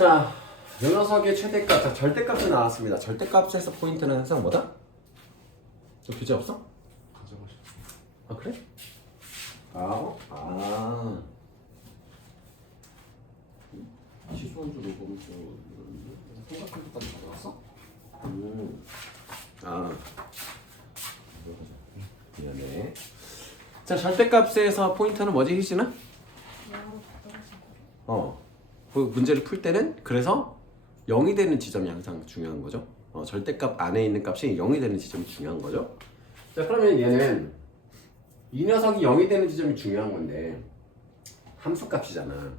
자, 요 녀석의 최대값, 자, 절대값이 나왔습니다. 절대값에서 포인트는 항상 뭐다? 저 교재 없어? 가져가셨어. 아 그래? 아 시수한 줄 모르고 삼각형까지 가져왔어? 아 미안해. 자, 절대값에서 포인트는 뭐지, 희진아? 그 문제를 풀 때는 그래서 0이 되는 지점이 항상 중요한 거죠. 절대값 안에 있는 값이 0이 되는 지점이 중요한 거죠. 자, 그러면 얘는 이 녀석이 0이 되는 지점이 중요한 건데 함수값이잖아.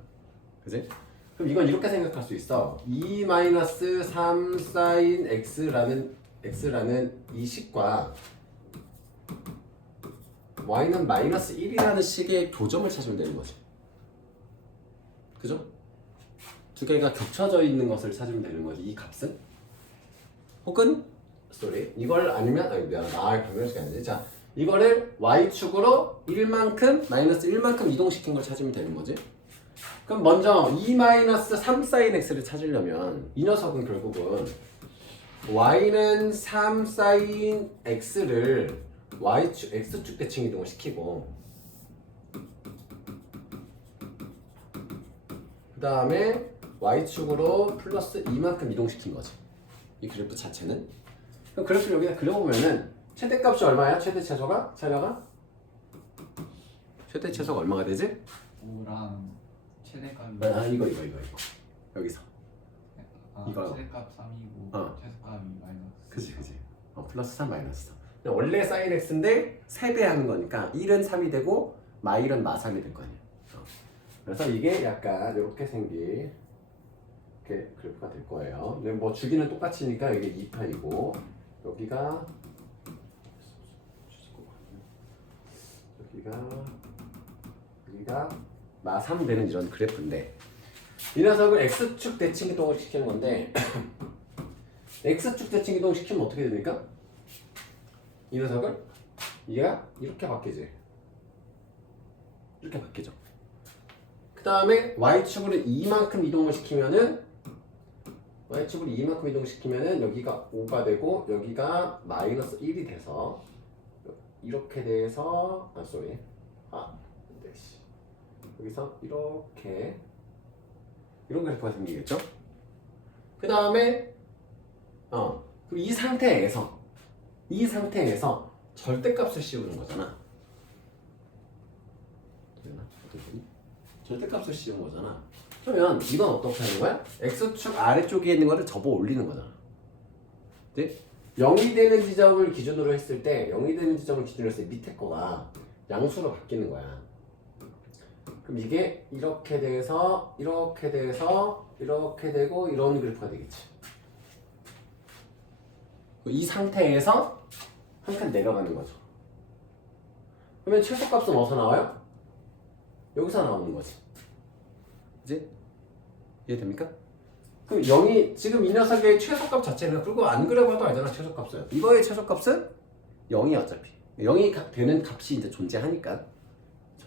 그지? 그럼 이건 이렇게 생각할 수 있어. 2-3 sin x라는 이 식과 y는 마이너스 1이라는 식의 교점을 찾으면 되는 거지. 그죠? 두 개가 겹쳐져 있는 것을 찾으면 되는 거지. 이 값은 혹은 이걸 아니면 변경식이 아니지. 자, 이거를 y축으로 1만큼 마이너스 1만큼 이동시킨 걸 찾으면 되는 거지. 그럼 먼저 2-3 sin x를 찾으려면 이 녀석은 결국은 y는 3 sin x를 y축 x축 대칭 이동을 시키고 그 다음에 y축으로 플러스 2만큼 이동시킨 거지. 이 그래프 자체는. 그럼 그래프를 여기다 그려보면은 최대값이 얼마야? 최대 최소가? 차이가? 최대 최소가 얼마가 되지? 5랑 최대값이 이거 여기서 이거. 최대값 3이고 최소값이 마이너스. 그치 플러스 3 마이너스 3. 원래 sin x인데 3배 하는 거니까 1은 3이 되고 마일은 마3이 될 거 아니야. 그래서 이게 약간 이렇게 생긴 이렇게 그래프가 될 거예요. 근데 뭐 주기는 똑같으니까 이게 2파이고 여기가 마3 되는 이런 그래프인데 이 녀석을 x축 대칭 이동을 시키는 건데 x축 대칭 이동 시키면 어떻게 됩니까? 이 녀석을 얘가 이렇게 바뀌지. 이렇게 바뀌죠. 그 다음에 y축으로 2만큼 이동을 시키면은 여기가 5가 되고 여기가 마이너스 1이 돼서 이렇게 돼서 여기서 이렇게 이런 그래프가 생기겠죠? 그 다음에 이 상태에서 절대값을 씌우는 거잖아. 절대값을 씌우는 거잖아. 그러면 이건 어떻게 하는 거야? x축 아래쪽에 있는 거를 접어 올리는 거잖아. 네? 0이 되는 지점을 기준으로 했을 때 밑에 거가 양수로 바뀌는 거야. 그럼 이게 이렇게 돼서 이렇게 되고 이런 그래프가 되겠지. 이 상태에서 한 칸 내려가는 거죠. 그러면 최소값은 어디서 나와요? 여기서 나오는 거지. 이제 이해됩니까? 그럼 0이 지금 이 녀석의 최소값 자체는 그리고 안 그려봐도 알잖아. 최소값은 이거의 최소값은 0이 어차피 0이 되는 값이 이제 존재하니까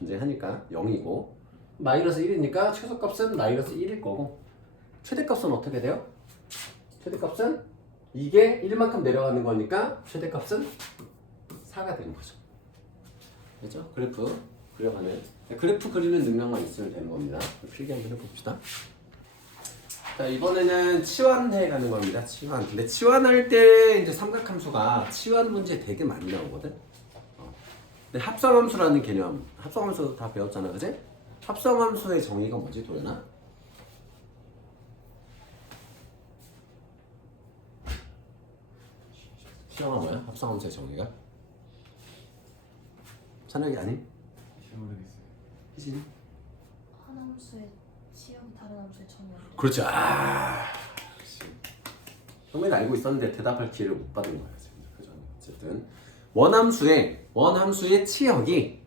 0이고 마이너스 1이니까 최소값은 마이너스 1일 거고 최대값은 어떻게 돼요? 최대값은 이게 1만큼 내려가는 거니까 최대값은 4가 되는 거죠. 그렇죠? 그래프 그려가는 그래프 그리는 능력만 있으면 되는 겁니다. 필기 한번 해봅시다. 자, 이번에는 치환해 가는 겁니다. 치환. 근데 치환할 때 이제 삼각함수가 치환 문제 되게 많이 나오거든. 근데 합성함수라는 개념, 합성함수 다 배웠잖아, 그지? 합성함수의 정의가 뭐지, 도연아? 시영아 뭐야? 합성함수의 정의가? 찬혁이 아니? 모르겠어요. 희진이? 한 함수의 치형 다른 함수의 정의를. 그렇지. 형민이 알고 있었는데 대답할 기회를 못 받은 거야. 그죠? 어쨌든 원함수의 치역이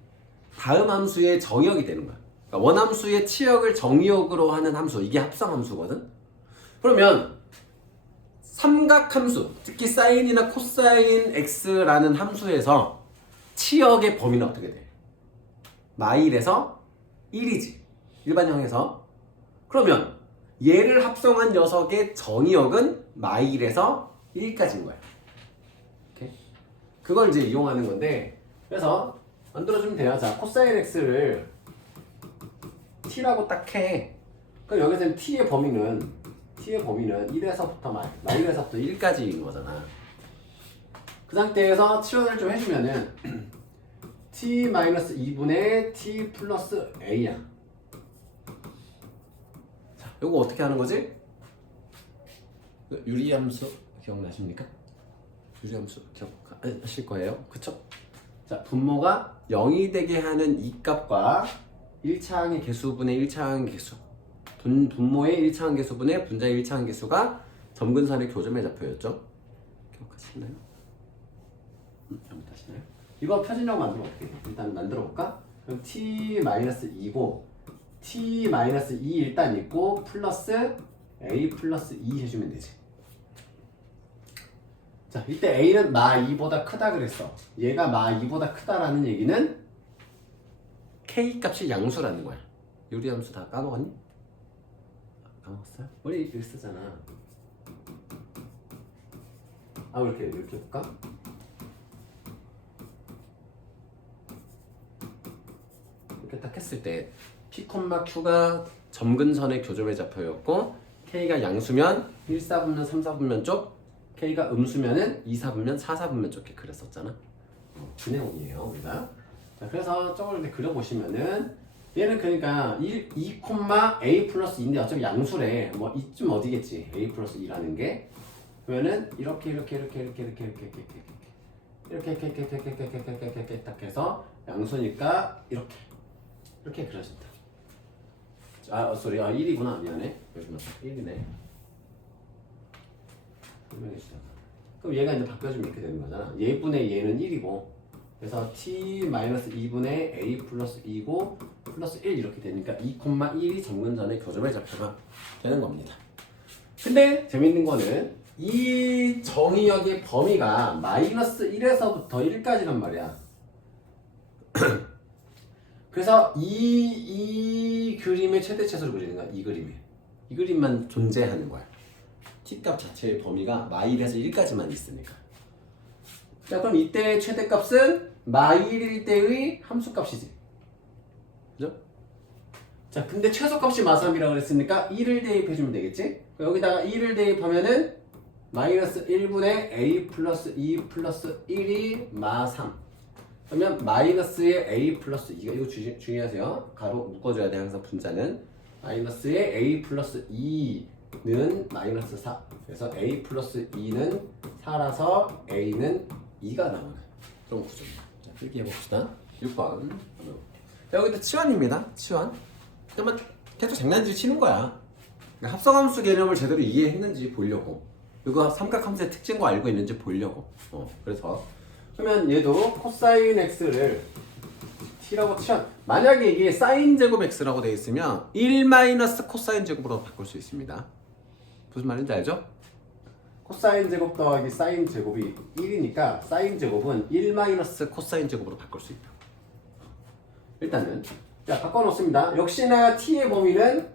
다음 함수의 정역이 되는 거야. 그러니까 원함수의 치역을 정역으로 하는 함수, 이게 합성함수거든. 그러면 삼각함수, 특히 사인이나 코사인 x라는 함수에서 치역의 범위는 어떻게 돼? 마일에서 1이지. 일반형에서. 그러면 얘를 합성한 녀석의 정의역은 마일에서 1까지인 거야. 오케이? 그걸 이제 이용하는 건데, 그래서 만들어주면 돼요. 자, 코사인 x를 t라고 딱 해. 그럼 여기서는 t의 범위는 1에서부터 마일에서부터 1까지인 거잖아. 그 상태에서 치환을 좀 해주면은 t-2분의 t 플러스 a야. 자, 요거 어떻게 하는 거지? 유리함수 기억나십니까? 유리함수 기억하실 거예요. 그쵸? 자, 분모가 0이 되게 하는 이 값과 1차항의 개수분의 1차항의 개수, 분모의 1차항 개수분의 분자의 1차항 개수가 점근선의 교점의 좌표였죠. 기억하시나요? 잘못하시나요? 이거 표준형 만들면 어떻게 돼? 일단 만들어 볼까? 그럼 t-2고 t-2 일단 있고 플러스 a 플러스 2 해주면 되지. 자, 이때 a는 마2보다 크다 그랬어. 얘가 마2보다 크다라는 얘기는 k 값이 양수라는 거야. 유리함수 다 까먹었니? 까먹었어요? 우리 이렇게 쓰잖아. 이렇게 볼까? 이렇게 딱 했을 때 p, q가 점근선의 교점의 좌표였고 k가 양수면 1, 4분면 3, 4분면 쪽, k가 음수면은 2, 4분면 4, 4분면 쪽 이렇게 그랬었잖아. 그 내용이에요 우리가. 자, 그래서 저걸 이렇게 그려보시면은 얘는 그러니까 2, a 플러스 2인데 어차피 양수래. 뭐 이쯤 어디겠지? a 플러스 2라는 게. 그러면은 이렇게 딱 해서 양수니까 이렇게 그려진다. 쏘리. 1이구나. 미안해. 여기만 1이네. 그럼 얘가 이제 바뀌어주면 이렇게 되는 거잖아. 얘분의 얘는 1이고, 그래서 t-2분의 a 플러스 2고 플러스 1 이렇게 되니까 2,1이 점근선의 교점의 좌표가 되는 겁니다. 근데 재밌는 거는 이 정의역의 범위가 마이너스 1에서부터 1까지란 말이야. 그래서 이 그림의 최대치수를 그리는 거야. 이 그림만 존재하는 거야. t값 자체의 범위가 마일에서 1까지만 있으니까. 자, 그럼 이때의 최대값은 마일일 때의 함수값이지. 그죠? 자, 근데 최소값이 마3이라고 그랬으니까 1을 대입해주면 되겠지? 여기다가 1을 대입하면은 마이너스 1분의 a 플러스 2 플러스 1이 마3. 그러면 마이너스의 a 플러스 2가, 이거 주의하세요. 가로 묶어줘야 돼. 항상 분자는. 마이너스의 a 플러스 2는 마이너스 4. 그래서 a 플러스 2는 4라서 a는 2가 나오는 그런 구조입니다. 자, 이렇게 해봅시다. 6번. 여기도 치환입니다. 치환. 그러면 계속 장난질 치는 거야. 그러니까 합성함수 개념을 제대로 이해했는지 보려고. 이거 삼각함수의 특징과 알고 있는지 보려고. 그래서 그러면 얘도 코사인 x를 t라고 치환. 만약에 이게 사인 제곱 x라고 되어 있으면 1 마이너스 코사인 제곱으로 바꿀 수 있습니다. 무슨 말인지 알죠? 코사인 제곱 더하기 사인 제곱이 1이니까 사인 제곱은 1 마이너스 코사인 제곱으로 바꿀 수 있다. 일단은 자, 바꿔놓습니다. 역시나 t의 범위는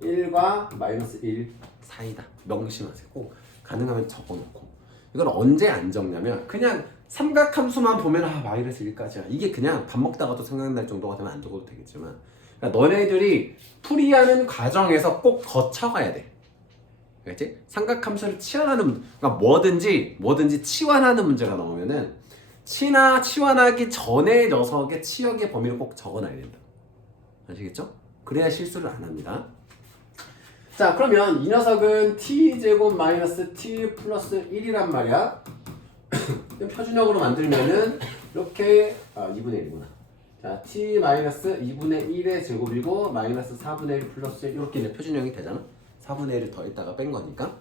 1과 마이너스 1 사이다. 명심하세요. 꼭 가능하면 적어놓고. 이걸 언제 안 적냐면 그냥 삼각함수만 보면 마이너스 1까지야. 이게 그냥 밥 먹다가도 생각날 정도가 되면 안 적어도 되겠지만, 그러니까 너네들이 풀이하는 과정에서 꼭 거쳐가야 돼. 알겠지? 삼각함수를 치환하는, 그러니까 뭐든지 치환하는 문제가 나오면은 치환하기 전에 녀석의 치역의 범위를 꼭 적어놔야 된다. 아시겠죠? 그래야 실수를 안 합니다. 자, 그러면 이 녀석은 t제곱 마이너스 t 플러스 1이란 말이야. 표준형으로 만들면은 이렇게 2분의 1이구나. 자, t 마이너스 2분의 1의 제곱이고 마이너스 4분의 1 플러스 1 이렇게 이제 표준형이 되잖아. 4분의 1을 더했다가 뺀 거니까.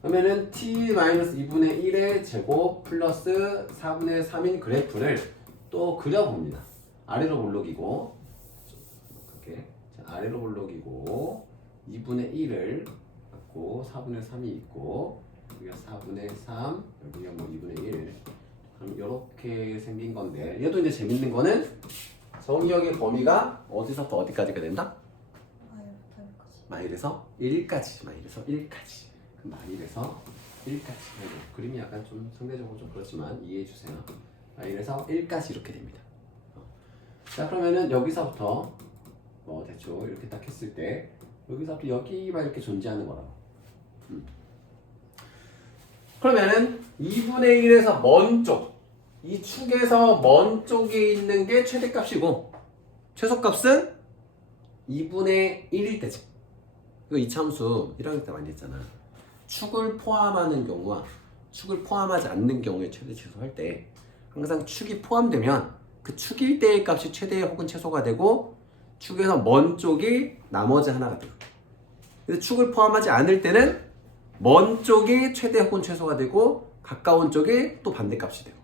그러면은 t 마이너스 2분의 1의 제곱 플러스 4분의 3인 그래프를 또 그려봅니다. 아래로 볼록이고, 이렇게 아래로 볼록이고 2분의 1을 갖고 4분의 3이 있고 여기가 4분의 3, 여기가 뭐 2분의 1. 그럼 이렇게 생긴 건데, 얘도 이제 재밌는 거는 정의역의 범위가 어디서부터 어디까지가 된다? 마일부터 여기까지. 마일에서 1까지. 마일에서 1까지. 그 마일에서 1까지. 그림이 약간 좀 상대적으로 좀 그렇지만 이해해 주세요. 마일에서 1까지 이렇게 됩니다. 자, 그러면은 여기서부터 뭐 대충 이렇게 딱 했을 때 여기서부터 여기만 이렇게 존재하는 거라고. 그러면은 2분의 1에서 먼 쪽, 이 축에서 먼 쪽에 있는 게 최대값이고 최소값은 2분의 1일 때지. 이거 이차함수 1학년 때 많이 했잖아. 축을 포함하는 경우와 축을 포함하지 않는 경우에 최대 최소 할 때 항상 축이 포함되면 그 축일 때의 값이 최대 혹은 최소가 되고 축에서 먼 쪽이 나머지 하나가 돼요. 그래서 축을 포함하지 않을 때는 먼 쪽이 최대 혹은 최소가 되고 가까운 쪽이 또 반대값이 돼요.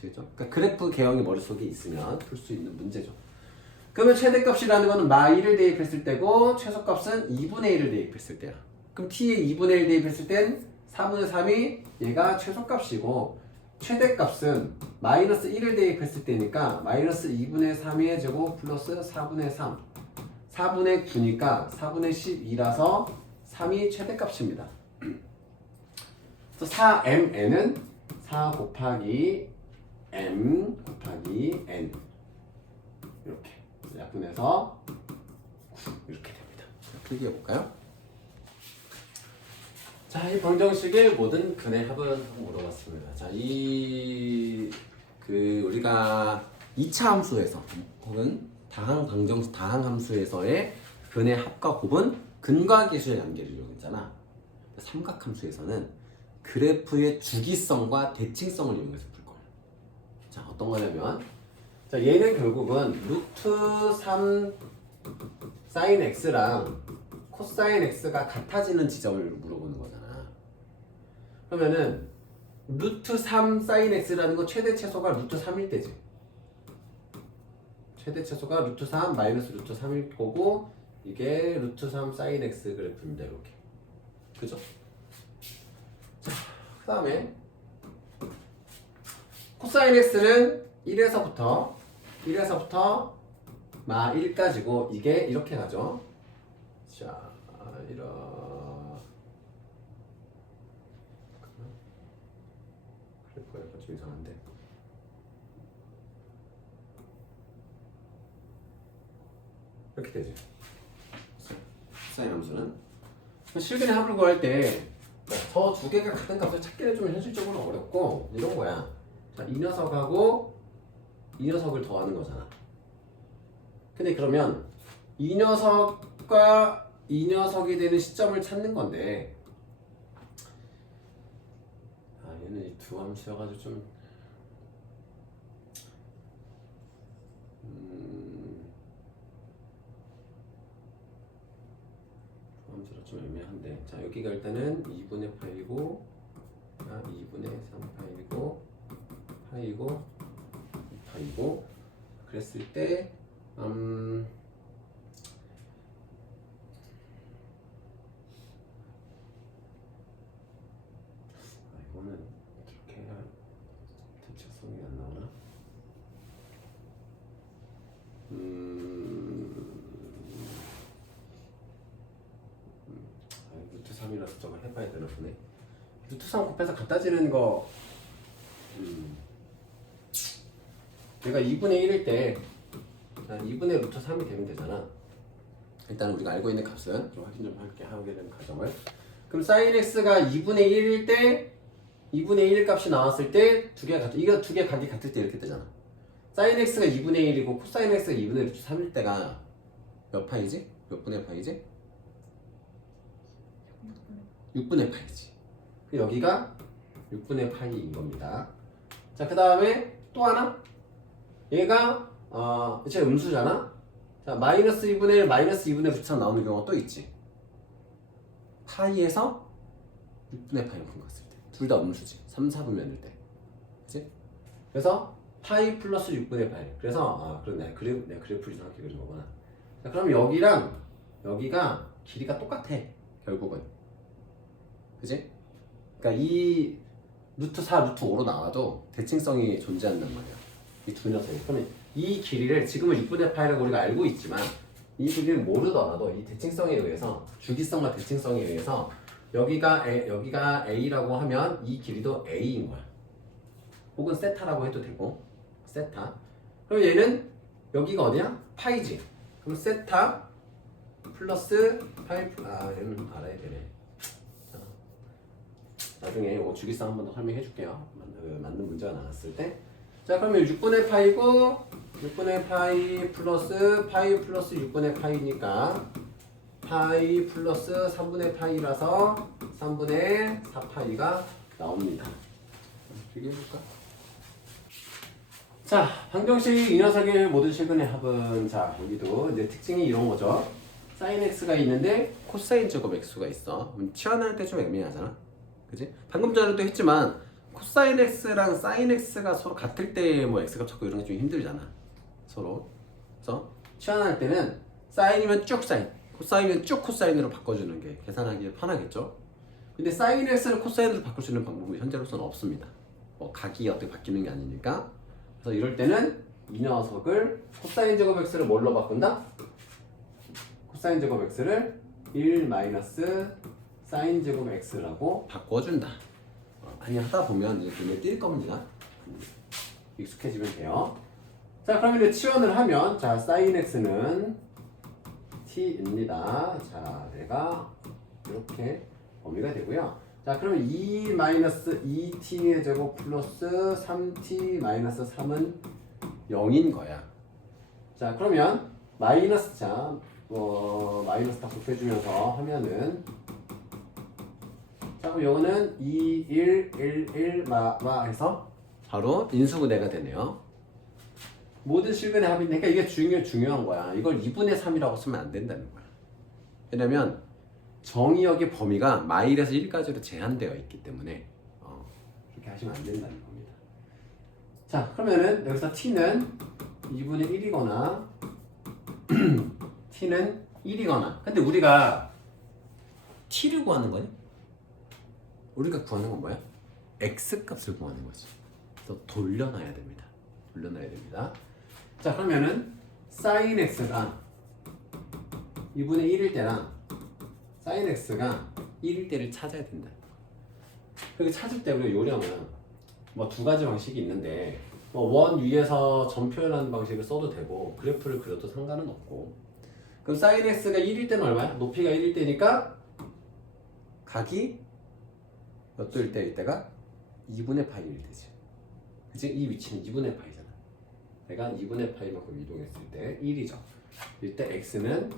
그렇죠? 그러니까 그래프 개형이 머릿속에 있으면 풀 수 있는 문제죠. 그러면 최대값이라는 거는 마 1을 대입했을 때고 최소값은 2분의 1을 대입했을 때야. 그럼 t에 2분의 1 대입했을 땐 4분의 3이 얘가 최소값이고 최대값은 마이너스 1을 대입했을 때니까 마이너스 2분의 3의 제곱 플러스 4분의 3 4분의 9니까 4분의 12라서 3이 최대값입니다. 그래서 4mn은 4 곱하기 m 곱하기 n 이렇게 약분해서 9 이렇게 됩니다. 필기해 볼까요? 자, 이 방정식의 모든 근의 합은 물어봤습니다. 자, 우리가 2차 함수에서 혹은 다항 함수에서의 근의 합과 곱은 근과 계수의 관계를 이용했잖아. 삼각함수에서는 그래프의 주기성과 대칭성을 이용해서 풀 거야. 자, 어떤 거냐면, 자, 얘는 결국은 루트 3 사인 x랑 코사인 x가 같아지는 지점을 물어보는 거잖아. 그러면은 루트 3 사인 x라는 거 최대 최소가 루트 3일 때지. 최대 최소가 루트 3 마이너스 루트 3일 거고 이게 루트 3 사인 x 그래프입니다. 이렇게. 그죠? 자, 그 다음에 코사인 x는 1에서부터 마 1까지고 이게 이렇게 가죠. 자, 그래프가 약간 좀 이상한데. 이렇게 되죠. 코사인 함수는 실근의 합을 구할 때 저 두 개가 같은 값을 찾기는 좀 현실적으로 어렵고 이런 거야. 자, 이 녀석하고 이 녀석을 더하는 거잖아. 근데 그러면 이 녀석과 이 녀석이 되는 시점을 찾는 건데, 얘는 이 두 함수여가지고 좀 두 함수라 좀 애매한데, 자, 여기가 일단은 2분의 파이고 2분의 3파이고 파이고 2파이고 그랬을 때 이거는 이렇게 해야 대체성이 안 나오나? 루트 3이라서 저걸 해봐야 되나 보네. 루트 3 곱해서 갖다 지르는 거 얘가 2분의 1일 때 2분의 루트 3이 되면 되잖아. 일단 우리가 알고 있는 값은 좀 확인 좀 하게 되는 가정을. 그럼 sin x가 2분의 1일 때 2분의 1 값이 나왔을 때 이거 두 개 각이 같을 때 이렇게 되잖아. sin x가 2분의 1이고 코사인 x가 2분의 루트 3일 때가 몇 파이지? 몇 분의 파이지? 6분의 파이지. 여기가 6분의 파이인 겁니다. 자, 그 다음에 또 하나. 얘가 제 음수잖아. 자, 마이너스 2분의 1, 마이너스 2분의 루트 3 나오는 경우가 또 있지. 파이에서 6분의 파이만큼 갔을 때. 둘 다 음수지. 3, 4분면일 때. 그치? 그래서 파이 플러스 6분의 파이. 그래서 그러네. 내가 그래프를 이상하게 그린 거구나. 자, 그럼 여기랑 여기가 길이가 똑같아. 결국은. 그치? 그러니까 이 루트 4, 루트 5로 나와도 대칭성이 존재한단 말이야. 이 두 녀석이. 그러면 이 길이를 지금은 6분의 파이라고 우리가 알고 있지만 이 길이를 모르더라도 이 대칭성에 의해서 주기성과 대칭성에 의해서 여기가 A라고 하면 이 길이도 A인 거야. 혹은 세타라고 해도 되고 세타. 그럼 얘는 여기가 어디야? 파이지. 그럼 세타 플러스 파이 얘는 알아야 되네. 자, 나중에 이거 주기성 한 번 더 설명해 줄게요. 맞는 문제가 나왔을 때. 자, 그러면 6분의 파이고 6분의 파이 플러스 6분의 파이니까 파이 플러스 3분의 파이라서 3분의 4파이가 나옵니다. 비교해볼까? 자, 방정식 이 녀석의 모든 실근의 합은 자 여기도 이제 특징이 이런 거죠. 사인 x가 있는데 코사인 제곱 x가 있어. 치환할 때 좀 애매하잖아. 그지? 방금 전에도 했지만 코사인 x랑 사인 x가 서로 같을 때 뭐 x가 자꾸 이런 게 좀 힘들잖아. 서로. 그래서 치환할 때는 사인이면 쭉 사인, 코사인이면 쭉 코사인으로 바꿔주는 게 계산하기 편하겠죠. 근데 사인 x를 코사인으로 바꿀 수 있는 방법은 현재로서는 없습니다. 뭐 각이 어떻게 바뀌는 게 아니니까. 그래서 이럴 때는 이 녀석을 코사인 제곱 x를 뭘로 바꾼다? 코사인 제곱 x를 1 마이너스 사인 제곱 x라고 바꿔준다. 많이 하다 보면 이제 눈에 띌 겁니다. 익숙해지면 돼요. 자, 그러면 이제 치환을 하면 자 사인 x는 t입니다. 자, 내가 이렇게 범위가 되고요. 자, 그러면 2 마이너스 2t의 제곱 플러스 3t 마이너스 3은 0인 거야. 자, 그러면 마이너스 마이너스 다 곱해주면서 하면은 자, 그럼 요거는 2, 1, 1, 1 해서 바로 인수분해가 되네요. 모든 실근의 합이니까 이게 중요한 거야. 이걸 2분의 3이라고 쓰면 안 된다는 거야. 왜냐면 정의역의 범위가 마일에서 1까지로 제한되어 있기 때문에 그렇게 하시면 안 된다는 겁니다. 자, 그러면은 여기서 t는 2분의 1이거나 t는 1이거나 근데 우리가 t를 구하는 거니? 우리가 구하는 건 뭐야? x 값을 구하는 거지. 그래서 돌려놔야 됩니다. 자, 그러면은 sin x가 2분의 1일 때랑 sin x가 1일 때를 찾아야 된다. 그렇게 찾을 때 우리가 요령은 뭐 두 가지 방식이 있는데 뭐 원 위에서 점 표현하는 방식을 써도 되고 그래프를 그려도 상관은 없고. 그럼 sin x가 1일 때는 얼마야? 높이가 1일 때니까 각이 몇 도일 때일 때가 2분의 파이일 때지. 그치? 이 위치는 2분의 파이잖아. 내가 2분의 파이만큼 이동했을 때 1이죠. 이때 x는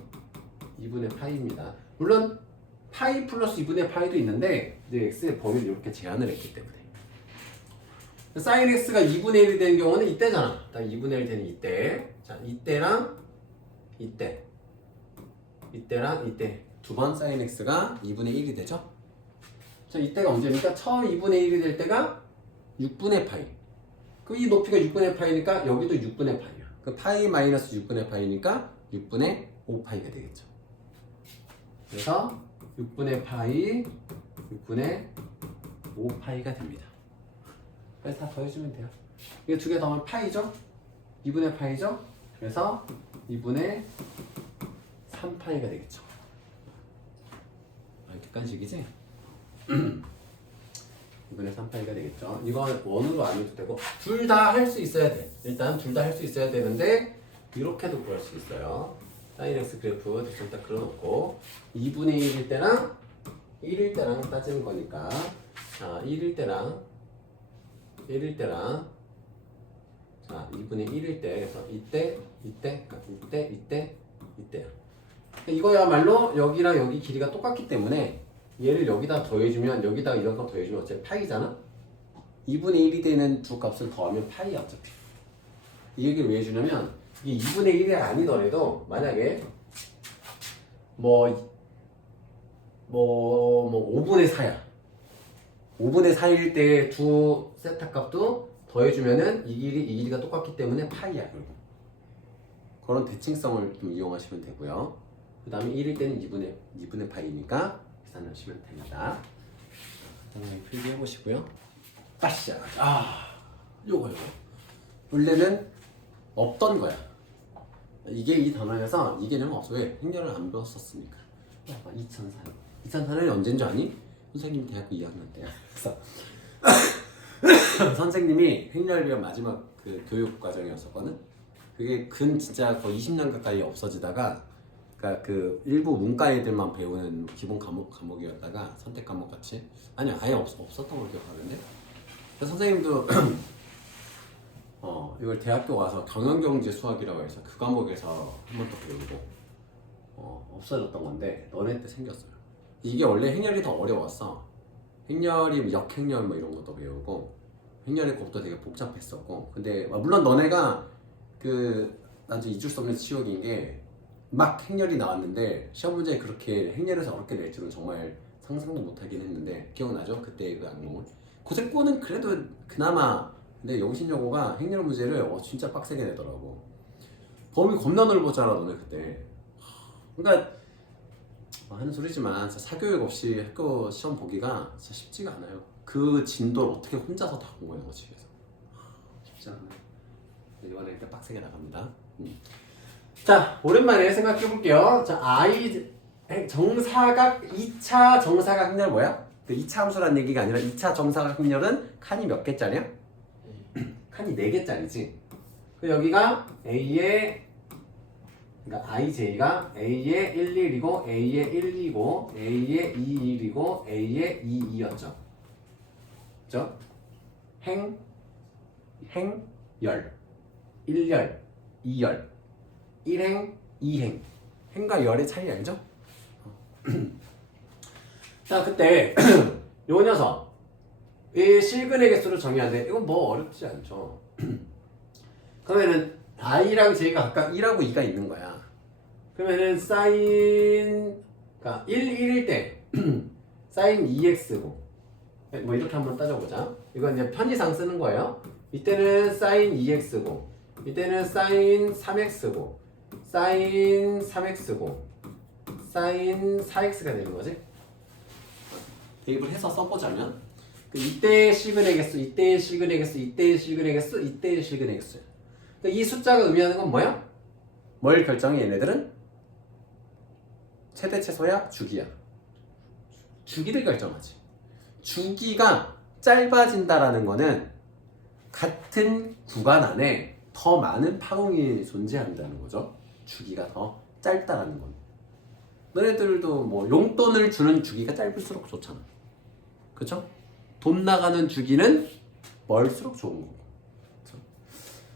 2분의 파이입니다. 물론 파이 플러스 2분의 파이도 있는데 이제 x의 범위를 이렇게 제한을 했기 때문에 sin x가 2분의 1이 되는 경우는 이때잖아. 딱 2분의 1 되는 이때. 자, 이때랑 이때. 이때랑 이때. 두 번 sin x가 2분의 1이 되죠. 자, 이때가 언제입니까? 처음 2분의 1이 될 때가 6분의 파이. 그 이 높이가 6분의 파이니까 여기도 6분의 파이야. 그 파이 마이너스 6분의 파이니까 6분의 5파이가 되겠죠. 그래서 6분의 파이, 6분의 5파이가 됩니다. 그래서 다 더해주면 돼요. 이게 두 개 더하면 파이죠? 2분의 파이죠? 그래서 2분의 3파이가 되겠죠. 객관식이지? 2분의 3파이가 되겠죠. 이건 원으로 안 해도 되고 둘 다 할 수 있어야 돼. 일단 둘 다 할 수 있어야 되는데 이렇게도 구할 수 있어요. sin x 그래프 대충 딱 그려놓고 2분의 1일 때랑 1일 때랑 따지는 거니까 자 1일 때랑 자 2분의 1일 때 그래서 이때야. 이거야말로 여기랑 여기 길이가 똑같기 때문에 얘를 여기다 더해주면 여기다가 이만큼 더해주면 어차피 파이잖아. 2분의 1이 되는 두 값을 더하면 파이야 어차피. 이 얘기를 왜 해주냐면 이게 2분의 1이 아니더라도 만약에 뭐 5분의 4야. 5분의 4일 때 두 세타 값도 더해주면은 이 길이가 똑같기 때문에 파이야 결국. 그런 대칭성을 좀 이용하시면 되고요. 그 다음에 1일 때는 2분의 파이니까 계산하시면 됩니다. 당연히 필기해 보시고요. 빠샤. 요거. 원래는 없던 거야. 이게 이 단원에서 이 개념은 없어. 왜? 행렬을 안 배웠었으니까. 2004년이 언제인 줄 아니? 선생님 대학교 2학년 때야. 그래서 선생님이 행렬이가 마지막 그 교육 과정이었었거든. 그게 진짜 거의 20년 가까이 없어지다가, 그러니까 그 일부 문과 애들만 배우는 기본 과목이었다가 선택 과목 같이, 아니 아예 없었던 걸 기억하는데. 그래서 선생님도 이걸 대학교 와서 경영경제 수학이라고 해서 그 과목에서 한 번 더 배우고 없어졌던 건데 너네 때 생겼어요. 이게 원래 행렬이 더 어려웠어. 행렬이 역행렬 뭐 이런 것도 배우고 행렬의 것도 되게 복잡했었고. 근데 물론 너네가 나도 잊을 수 없는 치욕인 게 막 행렬이 나왔는데 시험 문제에 그렇게 행렬에서 어렵게 낼 줄은 정말 상상도 못하긴 했는데, 기억나죠? 그때 그 악몽을. 고세권은 그래도 그나마, 근데 영신여고가 행렬 문제를 진짜 빡세게 내더라고. 범위 겁나 넓었잖아 너네 그때. 그러니까 하는 소리지만 진짜 사교육 없이 학교 시험 보기가 진짜 쉽지가 않아요. 그 진도를 어떻게 혼자서 다 본 거예요 집에서. 쉽지 않아요. 이번에 일단 빡세게 나갑니다. 자, 오랜만에 생각해 볼게요. 자, 정사각 2차 정사각 행렬 뭐야? 그 2차 함수라는 얘기가 아니라 2차 정사각 행렬은 칸이 몇 개짜리야? 칸이 4개짜리지. 여기가 A의, 그러니까 IJ가 A의 11이고 A의 1이고 A의 21이고 A의 22였죠. 그죠? 열, 1열, 2열, 1행, 2행. 행과 열의 차이 알죠? 자, 그때 요 녀석 이 실근의 개수를 정의하는데 이건 뭐 어렵지 않죠. 그러면은 i랑 j가 각각 1하고 2가 있는 거야. 그러면은 사인, 그러니까 1일 때 사인 2x고, 뭐 이렇게 한번 따져보자. 이건 이제 편의상 쓰는 거예요. 이때는 사인 2x고 이때는 사인 3x고 사인 3x고 사인 4x가 되는 거지. 대입을 해서 써보자면 이때의 시그널 개수, 이때의 시그널 개수, 이때의 시그널 개수, 이때의 시그널 개수. 이 숫자가 의미하는 건 뭐야? 뭘 결정해 얘네들은? 최대 최소야? 주기야. 주기를 결정하지. 주기가 짧아진다라는 거는 같은 구간 안에 더 많은 파동이 존재한다는 거죠. 주기가 더 짧다라는 건. 너네들도 뭐 용돈을 주는 주기가 짧을수록 좋잖아. 그쵸? 돈 나가는 주기는 멀수록 좋은 거고. 그쵸?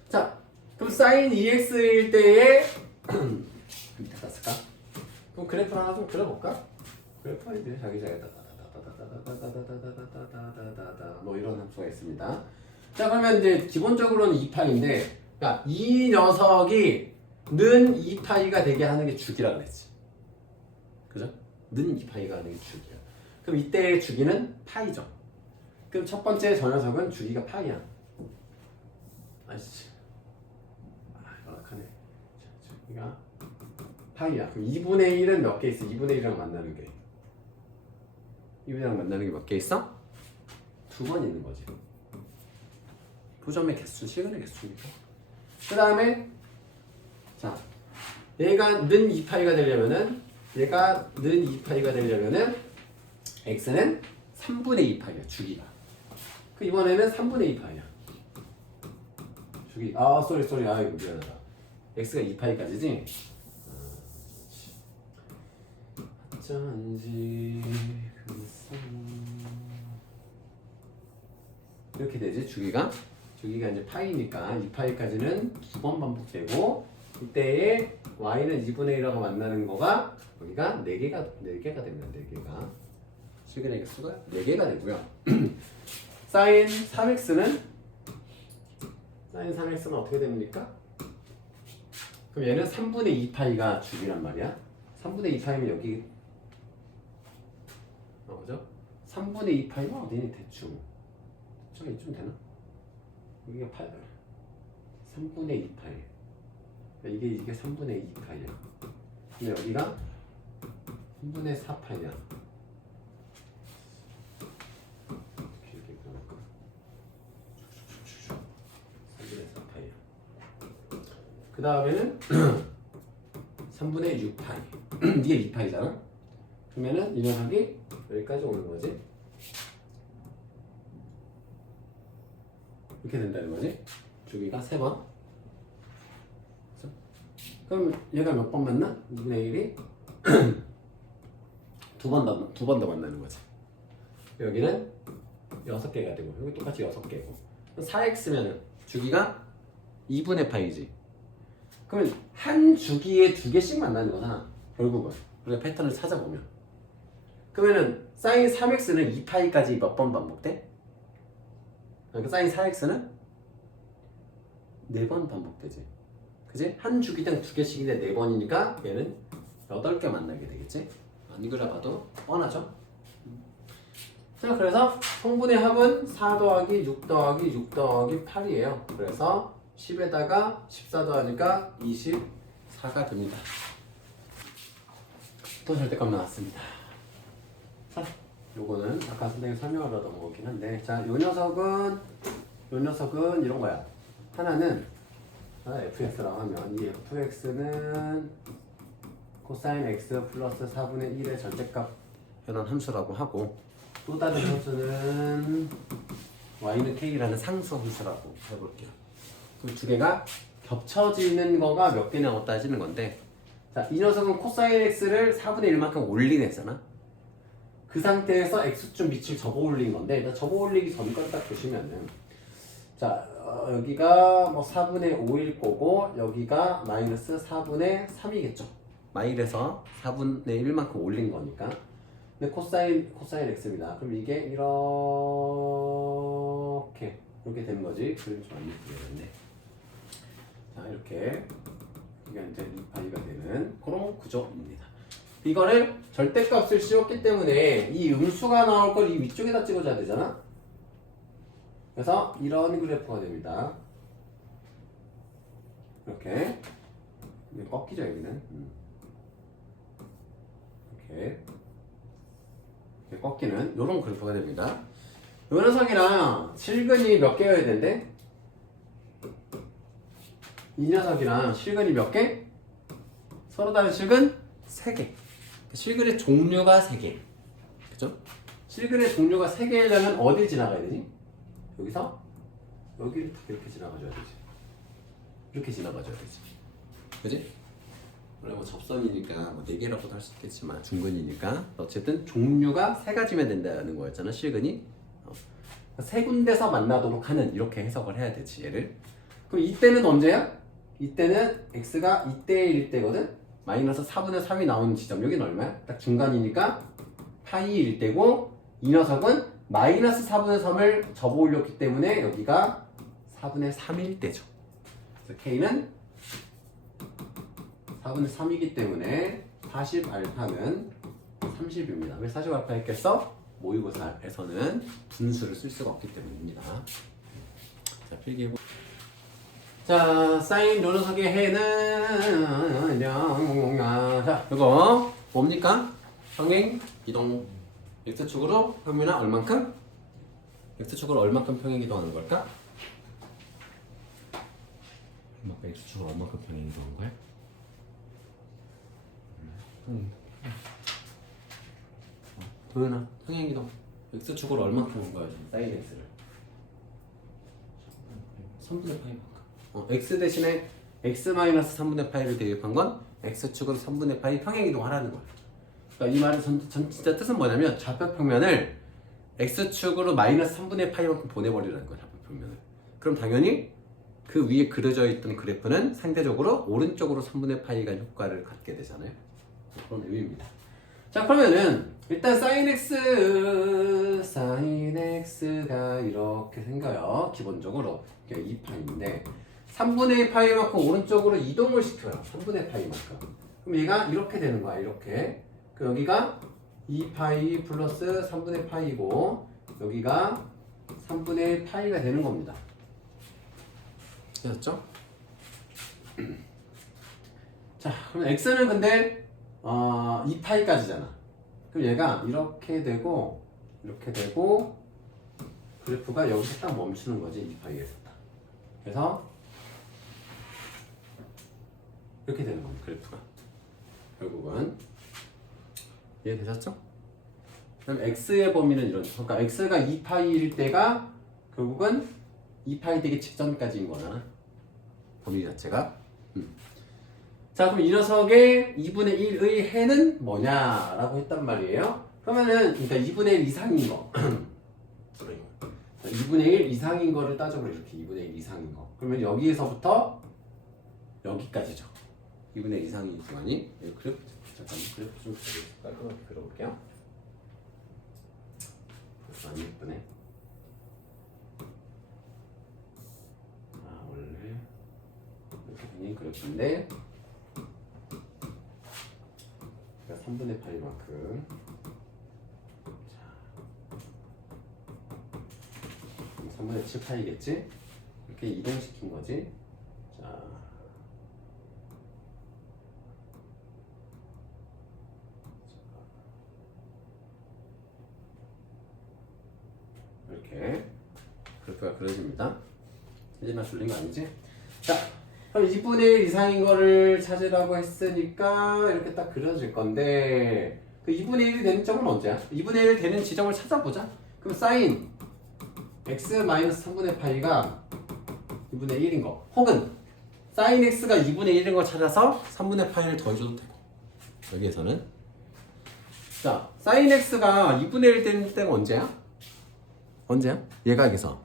자, 그럼 사인 2x일 때의 밑에 갔을까? 그럼 그래프를 하나 좀 그려볼까? 그래프가 이제 자기자기 뭐 이런 함수가 있습니다. 자, 그러면 이제 기본적으로는 2파인데, 그러니까 이 녀석이 는 2파이가 되게 하는 게 주기라고 했지. 그죠? 는 2파이가 하는 게 주기야. 그럼 이때의 주기는 파이죠. 그럼 첫 번째 저 녀석은 주기가 파이야. 아이씨. 연락하네. 주기가 파이야. 그럼 2분의 1은 몇 개 있어? 2분의 1이랑 만나는 게. 2분이랑 만나는 게 몇 개 있어? 2번 있는 거지. 부점의 개수, 시그널 개수니까. 그 다음에 자, 얘가 는 2파이가 되려면은 x는 3분의 2파이야, 주기가. 그 이번에는 3분의 2파이야. 주기. 쏘리. 이거 미안하다. x가 2파이까지지? 어쩐지 이렇게 되지, 주기가 이제 파이니까 2파이까지는 2번 반복되고, 이때의 y는 2분의 1하고 만나는 거가 여기가 4개가 됩니다. 4개가 시그널 개수가 4개가 되고요. 사인 3x는 어떻게 됩니까? 그럼 얘는 3분의 2파이가 주기란 말이야. 3분의 2파이면 여기 그죠? 3분의 2파이가 어디니? 대충 이쯤 되나? 여기가 3분의 2파이. 이게 3분의 2파이야. 근데 여기가 3분의 4파이야. 이렇게 그럴까? 3분의 4파이야. 그 다음에는 3분의 6파이 이게 2파이잖아. 그러면은 이 녀석이 여기까지 오는 거지. 이렇게 된다는 거지. 주기가 3번. 그럼 얘가 몇 번 만나? 2분의 1이 두 번 더 만나는 거지. 여기는 6개가 되고 여기 똑같이 6개고 4x면 주기가 2분의 파이지. 그러면 한 주기에 2개씩 만나는 거잖아 결국은. 우리가 패턴을 찾아보면 그러면은 사인 3x는 2파이까지 몇 번 반복돼? 그러니까 사인 4x는 4번 반복되지. 그지? 한 주기당 2개씩인데 4번이니까 얘는 8개 만나게 되겠지? 안 그려봐도 뻔하죠? 자, 그래서 성분의 합은 4 더하기 6 더하기 6 더하기 8이에요. 그래서 10에다가 14 더하니까 24가 됩니다. 또 절대값 나왔습니다. 자, 요거는 아까 선생님이 설명하러 넘어오긴 한데, 자, 요 녀석은 이런 거야. 하나는 fx라고 하면 이 fx는 코사인 x 플러스 4분의 1의 절대값 변환 함수라고 하고, 또 다른 함수는 y는 k라는 상수 함수라고 해볼게요. 그 두 개가 겹쳐지는 거가 몇 개 나왔다 따지는 건데, 자, 이 녀석은 코사인 x를 4분의 1만큼 올리냈잖아. 그 상태에서 x축 밑을 접어 올린 건데, 일단 접어 올리기 전 걸 딱 보시면은, 자, 여기가 뭐 4분의 5일 거고, 여기가 마이너스 4분의 3이겠죠. 마일에서 4분의 1만큼 올린 거니까. 근데 코사인 x입니다. 그럼 이게 이렇게 되는 거지. 그림 좀 안 예쁘게. 자, 이렇게 이게 이제 2파이가 되는 그런 구조입니다. 이거를 절대값을 씌웠기 때문에 이 음수가 나올 걸 이 위쪽에다 찍어줘야 되잖아. 그래서 이런 그래프가 됩니다. 이렇게 꺾이죠 여기는. 이렇게 꺾이는 이런 그래프가 됩니다. 이 녀석이랑 실근이 몇 개여야 된대? 이 녀석이랑 실근이 몇 개? 서로 다른 실근 3개. 실근의 종류가 3개. 그죠? 실근의 종류가 3개이려면 어딜 지나가야 되지? 여기서 여기를 딱 이렇게 지나가줘야 되지. 이렇게 지나가줘야 되지. 그지? 원래 뭐 접선이니까 뭐 4개라고도 할 수 있겠지만 중근이니까 어쨌든 종류가 3가지면 된다는 거였잖아 실근이. 세 군데서 만나도록 하는 이렇게 해석을 해야 되지 얘를. 그럼 이때는 언제야? 이때는 x가 2대1일 때거든. 마이너스 4분의 3이 나오는 지점 여기는 얼마야? 딱 중간이니까 파이일 때고, 이 녀석은 마이너스 4분의 3을 접어 올렸기 때문에 여기가 4분의 3일 때죠. 그래서 k는 4분의 3이기 때문에 40알파는 30입니다. 왜 40알파 했겠어? 모의고사에서는 분수를 쓸 수가 없기 때문입니다. 자, 필기해보. 자, 사인 요 녀석의 해는 자, 이거 뭡니까? 평행 이동. x축으로 평면화 얼만큼? x축으로 얼만큼 평행 이동하는 걸까? x축으로 얼만큼 평행 이동하는 거야? 도현아, 평행이동 x축으로 얼만큼 온 거야 지금 사인 x를? 3분의 파이만큼. x 대신에 x-3분의 파이를 대입한 건 x축으로 3분의 파이 평행이동 하라는 거야. 그러니까 이 말의 진짜 뜻은 뭐냐면 좌표평면을 x축으로 마이너스 3분의 파이만큼 보내버리라는 거야 좌표평면을. 그럼 당연히 그 위에 그려져 있던 그래프는 상대적으로 오른쪽으로 3분의 파이가 효과를 갖게 되잖아요. 그런 의미입니다. 자, 그러면은 일단 sin x가 이렇게 생겨요. 기본적으로 2파이인데 3분의 파이만큼 오른쪽으로 이동을 시켜요. 3분의 파이만큼. 그럼 얘가 이렇게 되는 거야. 이렇게. 그 여기가 2파이 플러스 3분의 파이고 여기가 3분의 파이가 되는 겁니다. 됐죠? 자, 그럼 x는 근데 2파이까지잖아. 그럼 얘가 이렇게 되고 그래프가 여기서 딱 멈추는 거지. 2파이에서 딱. 그래서 이렇게 되는 겁니다. 그래프가 결국은 이해되셨죠? 그럼 x의 범위는 이런, 그러니까 x가 2파이일 때가 결국은 2파이 되기 직전까지인 거잖아. 범위 자체가. 자, 그럼 이 녀석의 2분의 1의 해는 뭐냐라고 했단 말이에요. 그러면은 그러니까 2분의 1 이상인 거. 2분의 1 이상인 거를 따져보려. 이렇게 2분의 1 이상인 거. 그러면 여기에서부터 여기까지죠. 2분의 1 이상인 구간이. 그래프 좀 깔끔하게 그려볼게요. 벌써 안 예쁘네. 아, 원래 이렇게 생긴 그래프인데 3분의 파이만큼. 자, 3분의 7파이겠지? 이렇게 이동시킨 거지. 자, 이렇게 그래프가 그려집니다. 이제 나 줄린 거 아니지? 자, 그럼 2분의 1 이상인 거를 찾으라고 했으니까 이렇게 딱 그려질 건데 그 2분의 1이 되는 점은 언제야? 2분의 1 되는 지점을 찾아보자. 그럼 사인 x-3분의 파이가 2분의 1인 거, 혹은 사인 x가 2분의 1인 걸 찾아서 3분의 파이를 더해줘도 되고. 여기에서는 자, 사인 x가 2분의 1 되는 때가 언제야? 언제야? 얘가 여기서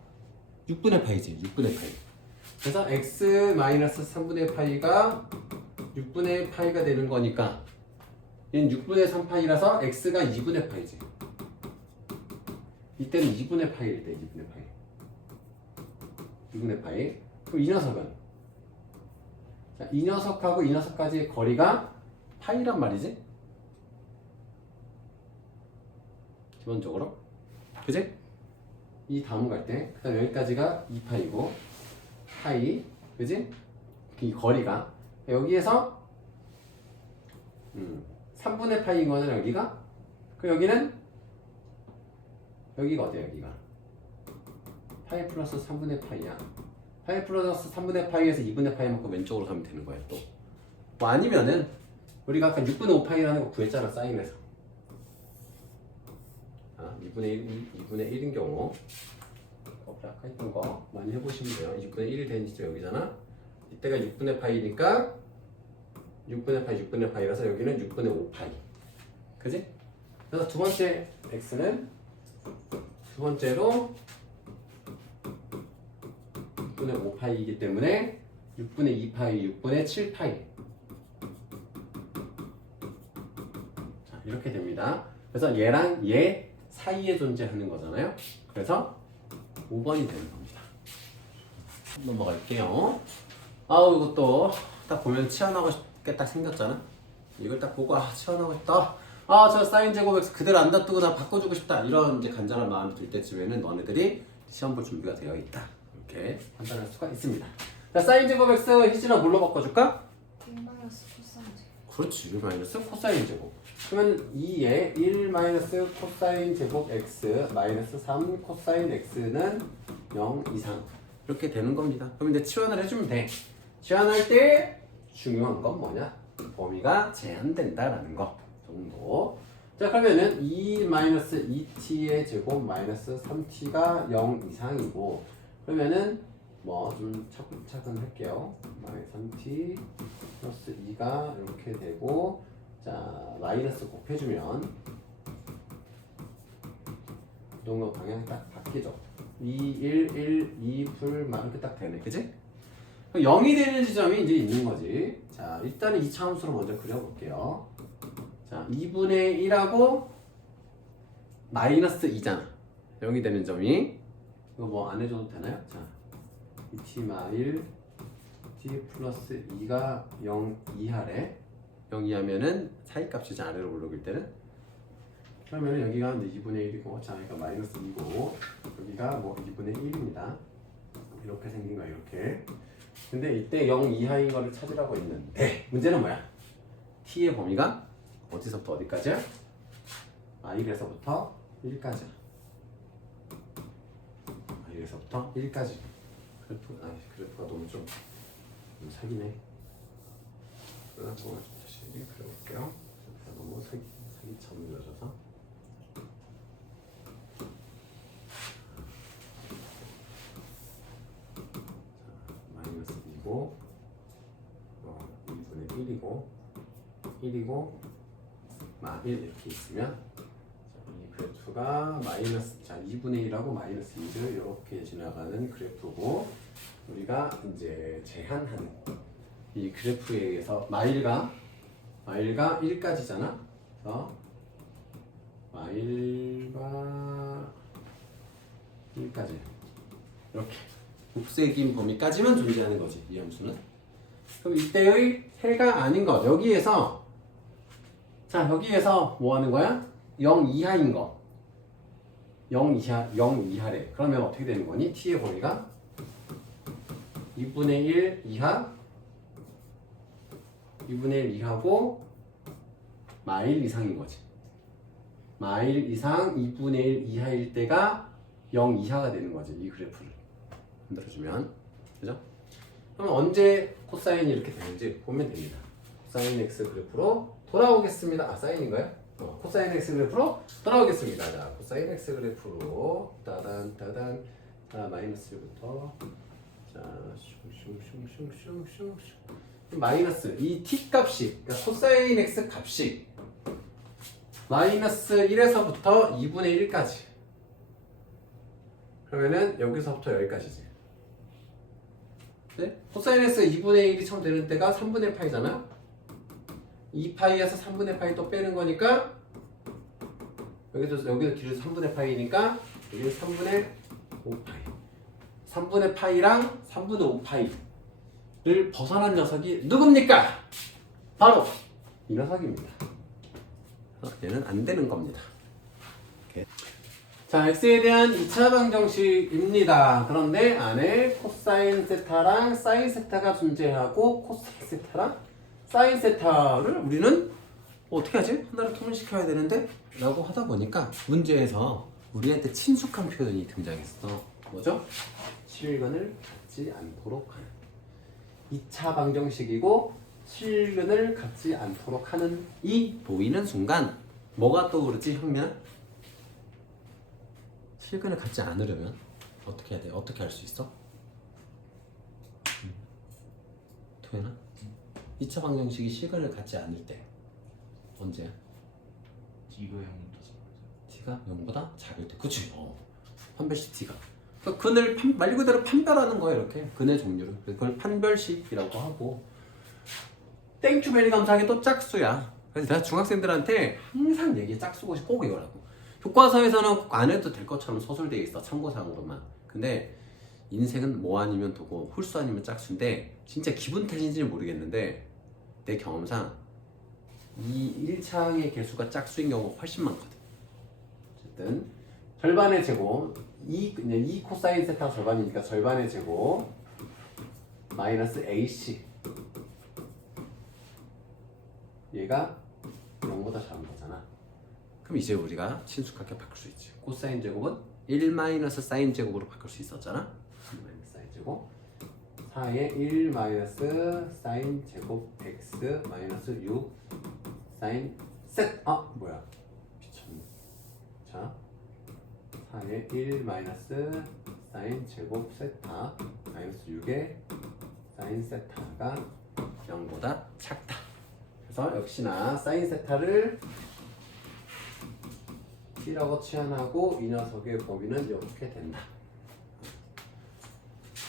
6분의 파이지. 6분의 파이. 그래서 x-3분의 파이가 6분의 파이가 되는 거니까 얘는 6분의 3파이라서 x가 2분의 파이지. 이때는 2분의 파이일 때 2분의 파이. 2분의 파이. 그럼 이 녀석은? 자, 이 녀석하고 이 녀석까지의 거리가 파이란 말이지? 기본적으로. 그지? 이 다음 갈 때, 그 다음 여기까지가 2파이고, 파이, 그지? 이 거리가. 여기에서, 3분의 파이인 거잖아, 여기가? 그럼 여기는, 여기가 어때요, 여기가? 파이 플러스 3분의 파이야. 파이 플러스 3분의 파이에서 2분의 파이만큼 왼쪽으로 가면 되는 거야, 또. 뭐 아니면은, 우리가 아까 6분의 5파이라는 거 구했잖아, 사인에서. 2분의 1인 경우 아까 했던 거 많이 해보시면 돼요. 6분의 1이 되는 지점 여기잖아. 이때가 6분의 파이니까 6분의 파이라서 여기는 6분의 5파이. 그지? 그래서 두 번째 x는 두 번째로 6분의 5파이이기 때문에 6분의 2파이, 6분의 7파이. 자, 이렇게 됩니다. 그래서 얘랑 얘 사이에 존재하는 거잖아요. 그래서 5번이 되는 겁니다. 넘어갈게요. 아우, 이것도 딱 보면 치환하고 싶게 딱 생겼잖아. 이걸 딱 보고 치환하고 싶다. 저 사인 제곱 x 그대로 안 놔두고 나 바꿔주고 싶다. 이런 이제 간절한 마음이 들 때쯤에는 너네들이 시험 볼 준비가 되어 있다. 이렇게 판단할 수가 있습니다. 자, 사인 제곱 x 희진아 뭘로 바꿔줄까? 1 마이너스 코사인 제곱. 그렇지. 1 마이너스 코사인 제곱. 그러면 2에 1 마이너스 코사인 제곱 x 마이너스 3 코사인 x는 0 이상. 이렇게 되는 겁니다. 그럼 이제 치환을 해주면 돼. 치환할 때 중요한 건 뭐냐? 범위가 제한된다라는 거 정도. 자, 그러면은 2 마이너스 2t의 제곱 마이너스 3t가 0 이상이고, 그러면은 뭐 좀 차근차근 할게요. 마이너스 3t 플러스 2가 이렇게 되고, 자, 마이너스 곱해주면 부동의 방향이 딱 바뀌죠. 2, 1, 1, 2, 풀 이렇게 딱 되네. 그치? 0이 되는 지점이 이제 있는 거지. 자, 일단은 2차 함수로 먼저 그려볼게요. 자, 2분의 1하고 마이너스 2잖아. 0이 되는 점이. 이거 뭐 안 해줘도 되나요? 자, 2t 마일 t 플러스 2가 0 이하래. 0 이하면은 사이값이지, 아래로 올라올 때는. 그러면 여기가 이제 2분의 1이고, 자, 그러니까 마이너스 2고, 여기가 뭐 2분의 1입니다. 이렇게 생긴 거야, 이렇게. 근데 이때 0 이하인 거를 찾으라고 했는데, 문제는 뭐야? t의 범위가 어디서부터 어디까지야? 1에서부터 1까지야. 1에서부터 1까지. 그래프가 너무 좀 사기네. 한번 다시 그려볼게요. 너무 색이 참 늦어져서. 마이너스 2고 2분의 1이고 1 이렇게 있으면 이 그래프가 마이너스 2분의 1하고 마이너스 2를 이렇게 지나가는 그래프고 우리가 이제 제한하는 이 그래프에 의해서 마일과 1까지잖아. 그래서 마일과 1까지 이렇게 곱셈인 범위까지만 존재하는 거지 이 함수는. 그럼 이때의 해가 아닌 것 여기에서 뭐 하는 거야? 0 이하인 거 0 이하래. 그러면 어떻게 되는 거니? t의 범위가 2분의 1 이하 2분의 1 이하고 마일 이상인 거지. 마일 이상 2분의 1 이하일 때가 0 이하가 되는 거지. 이 그래프를 만들어주면. 그죠? 그럼 언제 코사인이 이렇게 되는지 보면 됩니다. 코사인 x 그래프로 돌아오겠습니다. 사인인가요? 코사인 x 그래프로 돌아오겠습니다. 자, 코사인 x 그래프로 따단 자, 마이너스 1부터 자, 슝슝슝슝슝슝 마이너스 이 t 값이 그러니까 코사인 x 값이 마이너스 1에서부터 2분의 1까지 그러면은 여기서부터 여기까지지. 네? 코사인 x 2분의 1이 처음 되는 때가 3분의 파이잖아. 2파이에서 3분의 파이 또 빼는 거니까 여기도 길이도 3분의 파이니까 여기는 3분의 5파이 3분의 파이랑 3분의 5파이를 벗어난 녀석이 누굽니까? 바로 이 녀석입니다. 얘는 안 되는 겁니다. 이렇게. 자, x에 대한 2차 방정식입니다. 그런데 안에 코사인 세타랑 사인 세타가 존재하고 코사인 세타랑 사인 세타를 우리는 어떻게 하지? 하나를 통일시켜야 되는데? 라고 하다 보니까 문제에서 우리한테 친숙한 표현이 등장했어. 뭐죠? 실근을 갖지 않도록 하는 2차 방정식이고 실근을 갖지 않도록 하는 이 보이는 순간 뭐가 떠오르지? 형면? 실근을 갖지 않으려면 어떻게 해야 돼? 어떻게 할 수 있어? 토해나? 2차 방정식이 실근을 갖지 않을 때 언제야? T가 0보다 t가 0보다 작을 때. 그치? 판별식 t가 그러니까 근을 말 그대로 판별하는 거야. 이렇게 근의 종류를 그걸 판별식이라고 하고 땡큐베리 감사하게 또 짝수야. 그래서 내가 중학생들한테 항상 얘기해. 짝수고시 꼭 외우라고. 교과서에서는 안 해도 될 것처럼 서술되어 있어. 참고사항으로만. 근데 인생은 뭐 아니면 도고 홀수 아니면 짝수인데 진짜 기분 탓인지는 모르겠는데 내 경험상 이 1차항의 개수가 짝수인 경우가 훨씬 많거든. 어쨌든 절반의 제곱 2 코사인 세타 절반이니까 절반의 제곱 마이너스 AC 얘가 0보다 작은 거잖아. 그럼 이제 우리가 친숙하게 바꿀 수 있지. 코사인 제곱은 1 마이너스 사인 제곱으로 바꿀 수 있었잖아. 1 마이너스 사인 제곱 4에 1 마이너스 사인 제곱 x 마이너스 6 사인 셋. 뭐야 미쳤네. 자 4에 1 마이너스 사인 제곱 세타 마이너스 6에 사인 세타가 0보다 작다. 그래서 역시나 사인 세타를 t라고 치환하고 이 녀석의 범위는 이렇게 된다.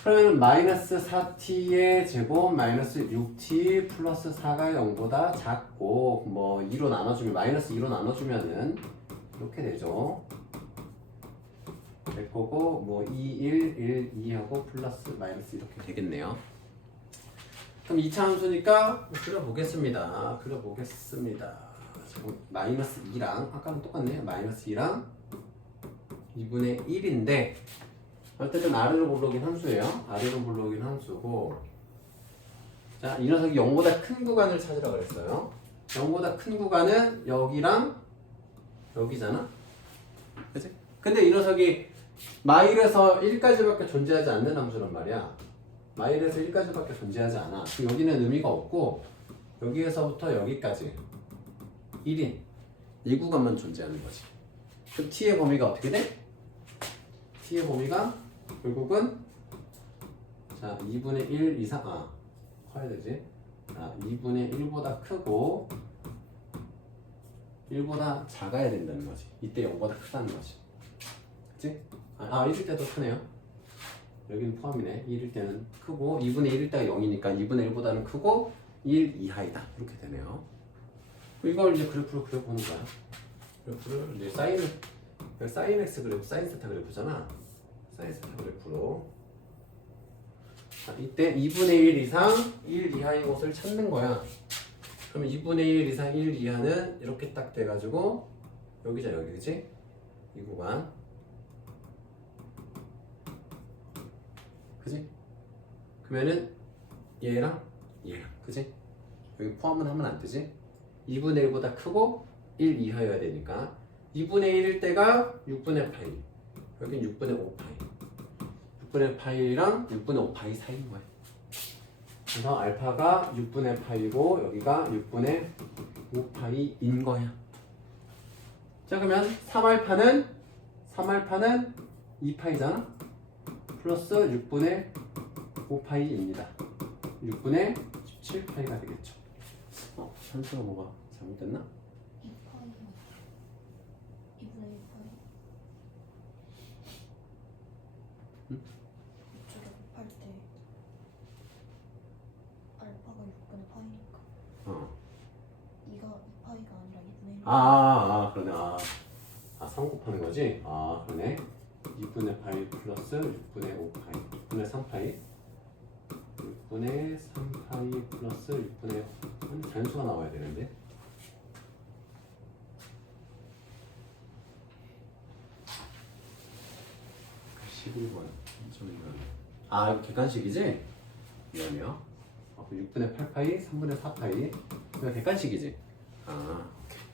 그러면 마이너스 4t의 제곱 마이너스 6t 플러스 4가 0보다 작고 뭐 2로 나눠주면 마이너스 2로 나눠주면은 이렇게 되죠. 될 거고 뭐 2, 1, 1, 2하고 플러스 마이너스 이렇게 되겠네요. 그럼 2차 함수니까 그려보겠습니다. 마이너스 2랑 아까랑 똑같네요. 마이너스 2랑 2분의 1인데 어쨌든 아래로 불러오긴 함수예요. 아래로 불러오긴 함수고 자, 이 녀석이 0보다 큰 구간을 찾으라 그랬어요. 0보다 큰 구간은 여기랑 여기잖아. 그치? 근데 이 녀석이 마일에서 1까지밖에 존재하지 않는 함수란 말이야. 마일에서 1까지밖에 존재하지 않아. 그럼 여기는 의미가 없고 여기에서부터 여기까지 1인 이 구간만 존재하는 거지. 그럼 t의 범위가 어떻게 돼? t의 범위가 결국은 자 2분의 1 이상 커야 되지. 자 2분의 1보다 크고 1보다 작아야 된다는 거지. 이때 0보다 크다는 거지. 그치? 1일 때도 크네요. 여기는 포함이네. 1일 때는 크고 2분의 1일 때가 0이니까 2분의 1보다는 크고 1 이하이다. 이렇게 되네요. 이걸 이제 그래프로 그려보는 거야. 그래프를 이제 사인 x 그래프, 사인 세타 그래프잖아. 사인 세타 그래프로. 자, 이때 2분의 1 이상 1 이하인 곳을 찾는 거야. 그러면 2분의 1 이상 1 이하는 이렇게 딱 돼가지고 여기자 여기 그치? 이 구간 그치? 그러면은 얘랑 그치? 여기 포함은 하면 안 되지? 2분의 1보다 크고 1 이하여야 되니까 2분의 1일 때가 6분의 파이 여긴 6분의 5파이 6분의 파이랑 6분의 5파이 사이인 거야. 그래서 알파가 6분의 파이고 여기가 6분의 5파이인 거야. 자 그러면 3알파는 2파이잖아. 플러스 6분의 5파이입니다. 6분의 17파이가 되겠죠. 산수가 뭐가 잘못됐나? 2파이 2분의 1파이 응? 이쪽에 곱할 때 알파가 6분의 파이니까 어. 2가 2파이가 아니라 2분의 1 그러네. 3 곱하는 거지? 그러네. 2분의 파이 플러스 6분의 5파이 6분의 3파이 6분의 3파이 플러스 6분의 잔수가 나와야 되는데 11번 이거 객관식이지? 이거요. 6분의 8파이 3분의 4파이 이거 객관식이지? 오케이.